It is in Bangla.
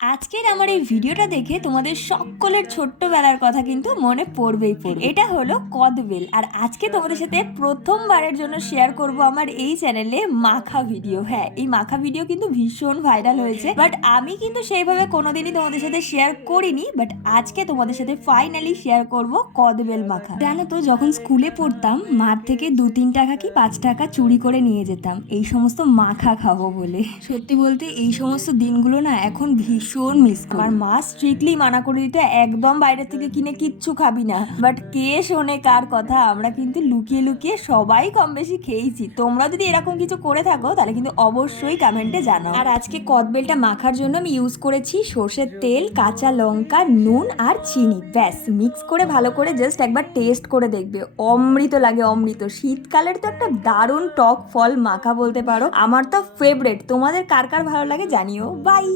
আজকের আমার এই ভিডিওটা দেখে তোমাদের সকলের ছোট্টবেলার কথা কিন্তু মনে পড়বেই পড়বে। এটা হলো কদবেল, আর আজকে তোমাদের সাথে প্রথমবারের জন্য শেয়ার করব আমার এই চ্যানেলে মাখা ভিডিও। হ্যাঁ, এই মাখা ভিডিও কিন্তু ভীষণ ভাইরাল হয়েছে, বাট আমি কিন্তু সেইভাবে কোনোদিনই তোমাদের সাথে শেয়ার করিনি। বাট আজকে তোমাদের সাথে ফাইনালি শেয়ার করব কদবেল মাখা। জানো তো, যখন স্কুলে পড়তাম মার থেকে 2-3 টাকা কি 5 টাকা চুরি করে নিয়ে যেতাম এই সমস্ত মাখা খাবো বলে। সত্যি বলতে এই সমস্ত দিনগুলো না এখন ভীষণ মিস করি। আমার মা স্ট্রিক্টলি মানা করে দিতে, একদম বাইরে থেকে কিনে কিচ্ছু খাবি না। বাট কে শোনে কার কথা, আমরা কিন্তু লুকিয়ে লুকিয়ে সবাই কম বেশি খেয়েছি। তোমরা যদি এরকম কিছু করে থাকো তাহলে কিন্তু অবশ্যই কমেন্টে জানাও। আর আজকে কদবেলটা মাখার জন্য আমি ইউজ করেছি সর্ষের তেল, কাঁচা লঙ্কা, নুন আর চিনি। ব্যাস মিক্স করে ভালো করে জাস্ট একবার টেস্ট করে দেখবে, অমৃত লাগে অমৃত। শীতকালের তো একটা দারুণ টক ফল মাখা বলতে পারো, আমার তো ফেভারিট। তোমাদের কার কার ভালো লাগে জানিও। বাই।